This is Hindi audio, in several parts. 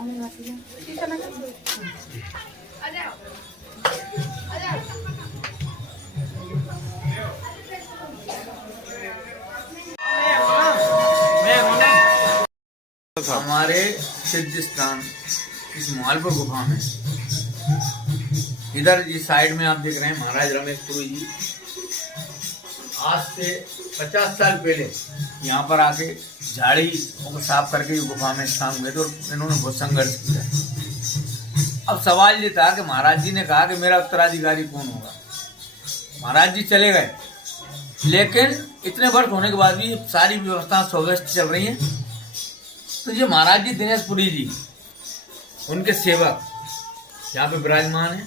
हमारे सिद्ध स्थान इस मालपुर गुफा में, इधर इस साइड में आप देख रहे हैं महाराज रमेशपुरी जी आज से 50 साल पहले यहाँ पर आके झाड़ी को साफ करके गुफा में स्नान हुए थे और इन्होंने बहुत संघर्ष किया। अब सवाल ये था कि महाराज जी ने कहा कि मेरा उत्तराधिकारी कौन होगा। महाराज जी चले गए, लेकिन इतने वर्ष होने के बाद भी सारी व्यवस्था सुव्यवस्थित चल रही है। तो ये महाराज जी दिनेशपुरी जी, उनके सेवक यहाँ पे विराजमान है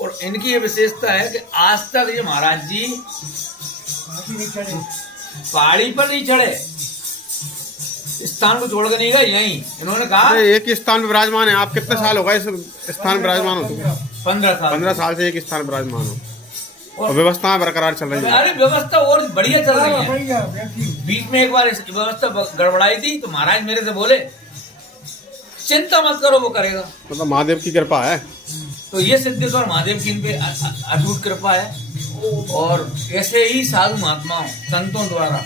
और इनकी ये विशेषता है कि आज तक ये महाराज जी पहाड़ी पर नहीं चढ़े, स्थान को छोड़कर नहीं गए, यहीं इन्होंने कहा एक ही स्थान में विराजमान है। आप कितने साल हो गए इस स्थान विराजमान हो? 15 साल से एक स्थान विराजमान हो और व्यवस्था बरकरार चल रही है। अरे व्यवस्था और बढ़िया चल रही है। बीच में एक बार व्यवस्था गड़बड़ाई थी तो महाराज मेरे से बोले चिंता मत करो, वो करेगा। मतलब महादेव की कृपा है। तो ये सिद्धेश्वर महादेव की इन पे अटूट कृपा है और ऐसे ही साधु महात्माओं संतों द्वारा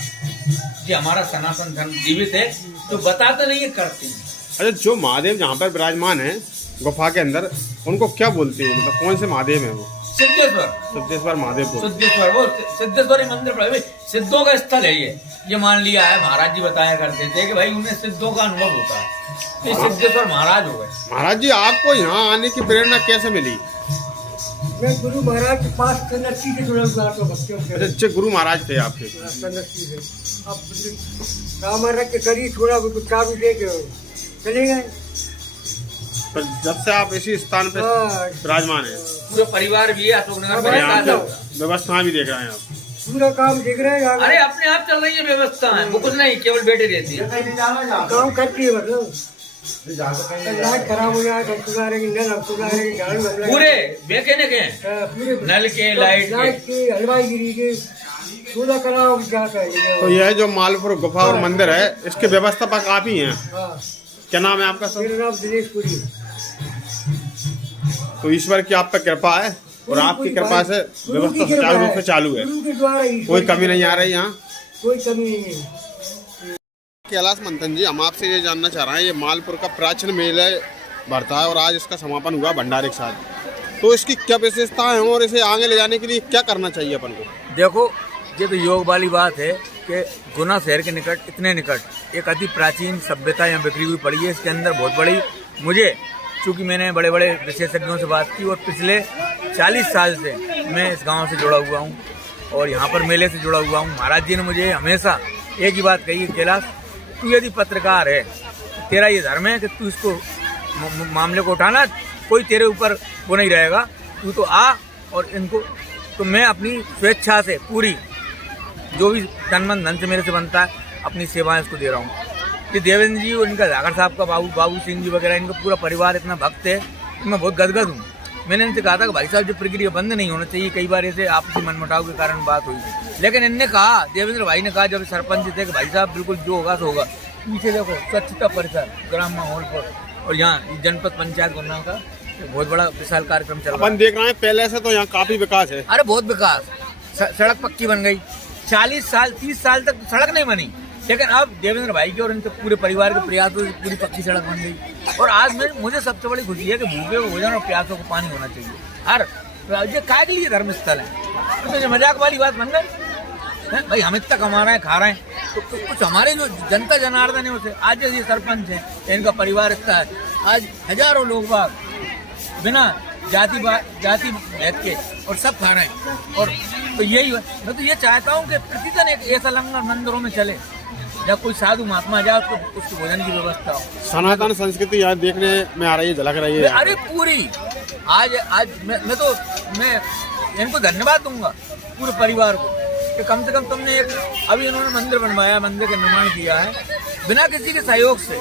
ये हमारा सनातन धर्म जीवित है, तो बताते नहीं है, करते हैं। अच्छा, जो महादेव जहाँ पर विराजमान है गुफा के अंदर, उनको क्या बोलते हैं? मतलब कौन से महादेव है वो? सिद्धेश्वर महादेव को। सिद्धेश्वर वो सिद्धेश्वरी मंदिर पर सिद्धों का स्थल है ये मान लिया है। महाराज जी बताया करते थे कि भाई उन्हें सिद्धों का अनुभव होता है, तो सिद्धेश्वर महाराज हो गए। महाराज जी आपको यहाँ आने की प्रेरणा कैसे मिली? मैं गुरु महाराज के पास कन्नस्सी से जुड़ा हुआ तो बच्चों से। अच्छे गुरु महाराज थे आपके? कन्नस्सी से। अब रामायण के करीब थोड़ा चाबी दे के चले गए। पर जब से आप इसी स्थान पे विराजमान है, पूरा परिवार भी है, अशोकनगर व्यवस्था भी देख रहे हैं आप? पूरा काम देख रहे हैं। अरे अपने आप चल रही है व्यवस्था है, वो कुछ नहीं, केवल बैठे रहती है, काम करती है। मतलब लाइट खराब हो जाए तो पूरे बेके ने के नल के लाइट के हलवाई गिरी के पूरा कराओ जाता है। तो यह जो मालपुर गुफा और मंदिर है, इसके व्यवस्थापक आप ही हैं? क्या नाम है आपका? मेरा नाम दिनेशपुरी। तो ईश्वर की आप पे कृपा है और आपकी कृपा से व्यवस्था सुचारू रूप से चालू है, कोई कमी नहीं आ रही यहाँ? कोई कमी नहीं है। कैलाश मंथन जी, हम आपसे ये जानना चाह रहे हैं, ये मालपुर का प्राचीन मेला भरता है और आज इसका समापन हुआ भंडारे के साथ, तो इसकी क्या विशेषता है और इसे आगे ले जाने के लिए क्या करना चाहिए अपन को? देखो, ये तो योग वाली बात है कि गुना शहर के निकट, इतने निकट एक अति प्राचीन सभ्यता यहाँ बिखरी हुई पड़ी है। इसके अंदर बहुत बड़ी, मुझे चूँकि मैंने बड़े बड़े विशेषज्ञों से बात की और पिछले 40 साल से मैं इस गांव से जुड़ा हुआ हूँ और यहाँ पर मेले से जुड़ा हुआ हूँ। महाराज जी ने मुझे हमेशा एक ही बात कही है, कैलाश तू यदि पत्रकार है, तेरा ये धर्म है कि तू इसको मामले को उठाना, कोई तेरे ऊपर वो नहीं रहेगा, तू तो आ और इनको। तो मैं अपनी स्वेच्छा से पूरी जो भी तन मन धन से मेरे से बनता है अपनी सेवाएं इसको दे रहा हूँ। ये देवेंद्र जी और इनका जागर साहब का बाबू सिंह जी वगैरह, इनका पूरा परिवार इतना भक्त है कि मैं बहुत गदगद हूँ। मैंने इनसे कहा था कि भाई साहब जो प्रक्रिया बंद नहीं होना चाहिए, कई बार ऐसे आपसी मनमुटाव के कारण बात हुई थी, लेकिन इनने कहा, देवेंद्र भाई ने कहा जब सरपंच थे कि भाई साहब बिल्कुल जो होगा तो होगा। पीछे देखो स्वच्छता परिसर ग्राम माहौल पर, और यहाँ जनपद पंचायत गुना का बहुत बड़ा विशाल कार्यक्रम चल रहा है। अपन देख रहे हैं पहले से तो यहाँ काफी विकास है। अरे बहुत विकास, सड़क पक्की बन गई। 40 साल 30 साल तक सड़क नहीं बनी, लेकिन अब देवेंद्र भाई के और इनके पूरे परिवार के प्रयासों से पूरी पक्की सड़क बन गई। और आज मुझे सबसे बड़ी खुशी है कि भूखे को भोजन और प्यासों को पानी होना चाहिए। हर ये काय के लिए धर्म स्थल है, तो ये मजाक वाली बात बन गई भाई। हम इतना कमा रहे हैं, खा रहे हैं, तो कुछ हमारे जो जनता जनार्दन है उसे, आज जैसे सरपंच है, इनका परिवार इतना है, आज हजारों लोग बाग बिना जाति भेद के और सब खा रहे हैं। और तो यही मैं तो ये चाहता हूँ कि प्रतिदिन एक ऐसा लंगर मंदिरों में चले जब कोई साधु महात्मा जाए, उसको भोजन की व्यवस्था हो। सनातन संस्कृति यहाँ देखने में आ रही है, झलक रही है। अरे पूरी आज मैं इनको धन्यवाद दूंगा पूरे परिवार को कि कम से कम तुमने एक, अभी इन्होंने मंदिर बनवाया, मंदिर का निर्माण किया है बिना किसी के सहयोग से।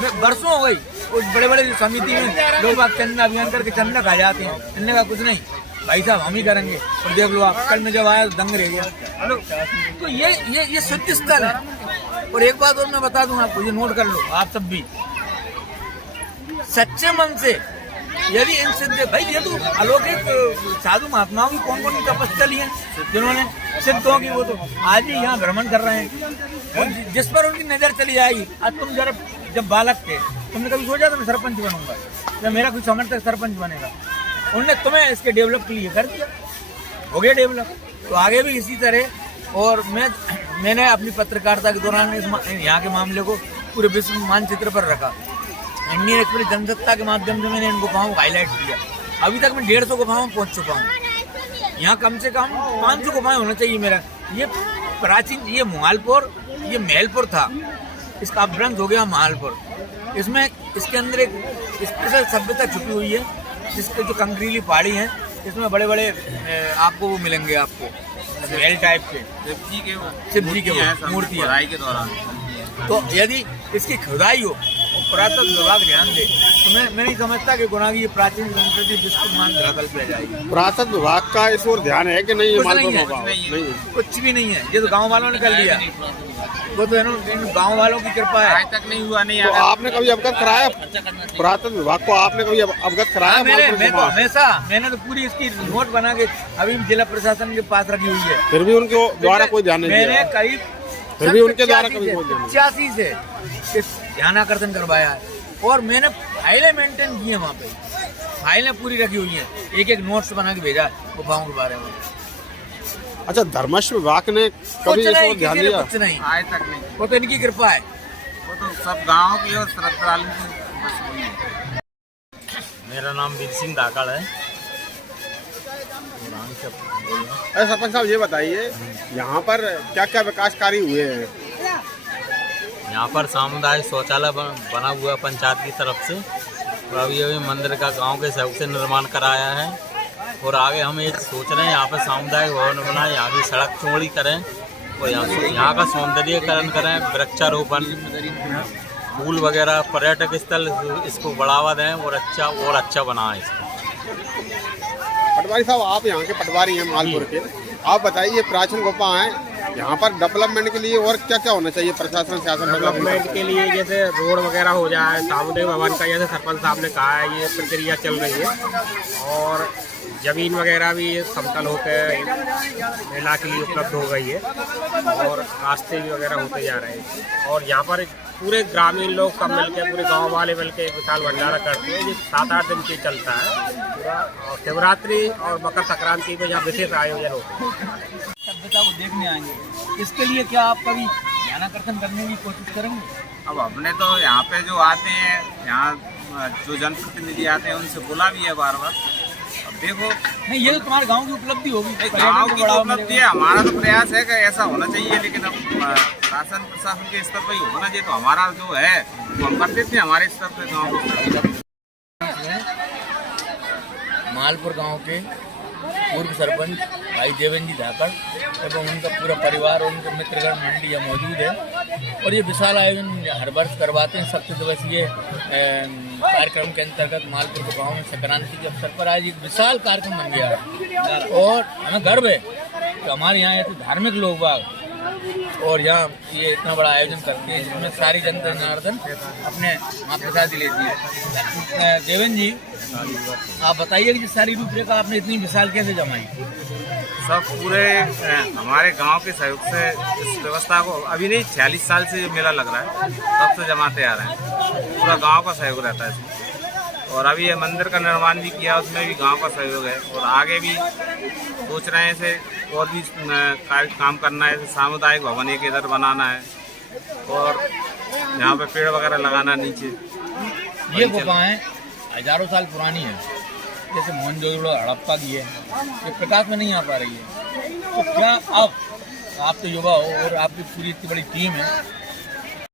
मैं बरसों हो गई उस बड़े बड़े जो समिति में लोग चंदा अभियान करके चंदा खा जाते हैं, इनने का कुछ नहीं भाई साहब हम ही करेंगे। और देख लो आप, कल में जब आया तो दंग रह गया। तो ये शुद्ध स्थल है। और एक बात और मैं बता दूं आपको, ये नोट कर लो आप सब भी, सच्चे मन से यदि इन सिद्ध भाई ये तो अलौकिक साधु महात्माओं की कौन कौन तपस्या है जिन्होंने सिद्धों की, वो तो आज ही यहाँ भ्रमण कर रहे हैं। और जिस पर उनकी नजर चली आई, आज तुम जरा जब बालक थे तुमने कभी सोचा था मैं सरपंच बनूंगा या मेरा कोई समर्थक सरपंच बनेगा? उन्होंने तुम्हें इसके डेवलप के लिए कर दिया, हो गया डेवलप। तो आगे भी इसी तरह। और मैंने अपनी पत्रकारिता के दौरान यहाँ के मामले को पूरे विश्व मानचित्र पर रखा। इंडियन एक्सप्रेस जनसत्ता के माध्यम से मैंने इन गुफाओं को हाईलाइट किया। अभी तक मैं 150 गुफाओं में पहुंच चुका हूँ। यहाँ कम से कम 500 गुफाएं होना चाहिए मेरा। ये प्राचीन, ये मुहालपुर, ये महलपुर था, इसका अपभ्रंश हो गया महालपुर। इसमें इसके अंदर एक स्पेशल सभ्यता छुपी हुई है, जिसके जो कंकरीली पहाड़ी हैं, इसमें बड़े बड़े आपको वो मिलेंगे, आपको महल टाइप के शिव जी के मूर्तियाँ के दौरान। तो यदि इसकी खुदाई हो और पुरातत्व विभाग ध्यान दे तो मैं नहीं समझता कि गुना की ये प्राचीन संस्कृति विश्व मान धरातल पे जाएगी। पुरातत्व विभाग का इस ओर ध्यान है कि नहीं? कुछ भी नहीं है, ये तो गांव वालों ने कर लिया। वो तो है ना, गांव वालों की कृपा है, आज तक नहीं हुआ। नहीं, तो आपने कभी अवगत कराया पुरातत्व विभाग को? आपने कभी अवगत कराया? मैंने तो पूरी इसकी नोट बना के अभी जिला प्रशासन के पास रखी हुई है। फिर भी उनके द्वारा कोई ध्यान नहीं दिया? मैंने करीब फिर भी उनके द्वारा 85 से ध्यान आकर्षण करवाया है और मैंने फाइलें मेंटेन की है वहाँ पे, फाइलें पूरी रखी हुई हैं, एक एक नोट्स बना के भेजा गुफाओं के बारे में। अच्छा, धर्मस्व विभाग ने कभी इसको ध्यान दिया? कुछ नहीं, आज तक नहीं। वो तो इनकी कृपा है, वो तो सब गाँव की और श्रद्धालु की। मेरा नाम वीर सिंह धाकड़ है। अरे सरपंच साहब, ये बताइए यहाँ पर क्या क्या विकास कार्य हुए हैं? यहाँ पर सामुदायिक शौचालय बना हुआ पंचायत की तरफ से, और अभी मंदिर का गांव के सहयोग से निर्माण कराया है। और आगे हम एक सोच रहे हैं यहाँ पर सामुदायिक भवन बनाए, यहाँ की सड़क चौड़ी करें और यहाँ का सौंदर्यीकरण करें, वृक्षारोपण, फूल वगैरह, पर्यटक स्थल इसको बढ़ावा दें और अच्छा बनाएं इसको। पटवारी साहब, आप यहाँ के पटवारी हैं मालपुर के, आप बताइए ये प्राचीन गुफा हैं, यहाँ पर डेवलपमेंट के लिए और क्या क्या होना चाहिए? प्रशासन शासन डेवलपमेंट के लिए जैसे रोड वगैरह हो जाए, सामुदायिक भवन का जैसे सरपंच साहब ने कहा है, ये प्रक्रिया चल रही है। और ज़मीन वगैरह भी समतल होकर महिला के लिए उपलब्ध हो गई है और रास्ते भी वगैरह होते जा रहे हैं। और यहाँ पर पूरे ग्रामीण लोग सब मिलकर, पूरे गांव वाले मिलकर एक विशाल भंडारा करते हैं, जो 7-8 दिन के चलता है पूरा। और शिवरात्रि और मकर संक्रांति को यहाँ विशेष आयोजन होते हैं। सभ्यता को देखने आएंगे, इसके लिए क्या आप कभी ध्यान आकर्षण करने की कोशिश करेंगे? अब हमने तो यहाँ पे जो आते हैं, यहाँ जो जनप्रतिनिधि आते हैं, उनसे बोला भी है बार बार। अब देखो, नहीं, ये तो तुम्हारे गांव की उपलब्धि होगी, गाँव की उपलब्धि है। हमारा तो प्रयास है कि ऐसा होना चाहिए, लेकिन अब शासन प्रशासन के स्तर पर ही होना चाहिए। तो हमारा जो है वो हम कर देते हैं हमारे स्तर पर, गाँव मालपुर गांव के पूर्व सरपंच भाई देवेंद्र जी धाकड़ एवं उनका पूरा परिवार और उनके मित्रगण मंडी यहाँ मौजूद है। और ये विशाल आयोजन हर वर्ष करवाते हैं। 7 दिवसीय कार्यक्रम के अंतर्गत मालपुर के गाँव में संक्रांति के अवसर पर आज एक विशाल कार्यक्रम बन गया है और हमें गर्व है कि हमारे यहाँ ऐसे धार्मिक लोग बाग और यहाँ ये इतना बड़ा आयोजन करते हैं, जिसमें सारी जनता जनार्दन अपने महाप्रसादी लेती है। देवेंद्र जी, आप बताइए कि जिस सारी रूपरेखा आपने इतनी विशाल कैसे जमाई? सब पूरे हमारे गांव के सहयोग से इस व्यवस्था को, अभी नहीं 46 साल से मेला लग रहा है, तब से जमाते आ रहे हैं। पूरा गांव का सहयोग रहता है इसमें। और अभी ये मंदिर का निर्माण भी किया, उसमें भी गांव का सहयोग है। और आगे भी सोच रहे हैं ऐसे और भी काम करना है। सामुदायिक भवन एक इधर बनाना है और यहाँ पे पेड़ वगैरह लगाना नीचे। ये गुफाएं हजारों साल पुरानी है, जैसे मोहनजोदड़ो हड़प्पा की है, ये प्रकाश में नहीं आ पा रही है। तो क्या अब आप तो युवा हो और आपकी पूरी इतनी बड़ी टीम है,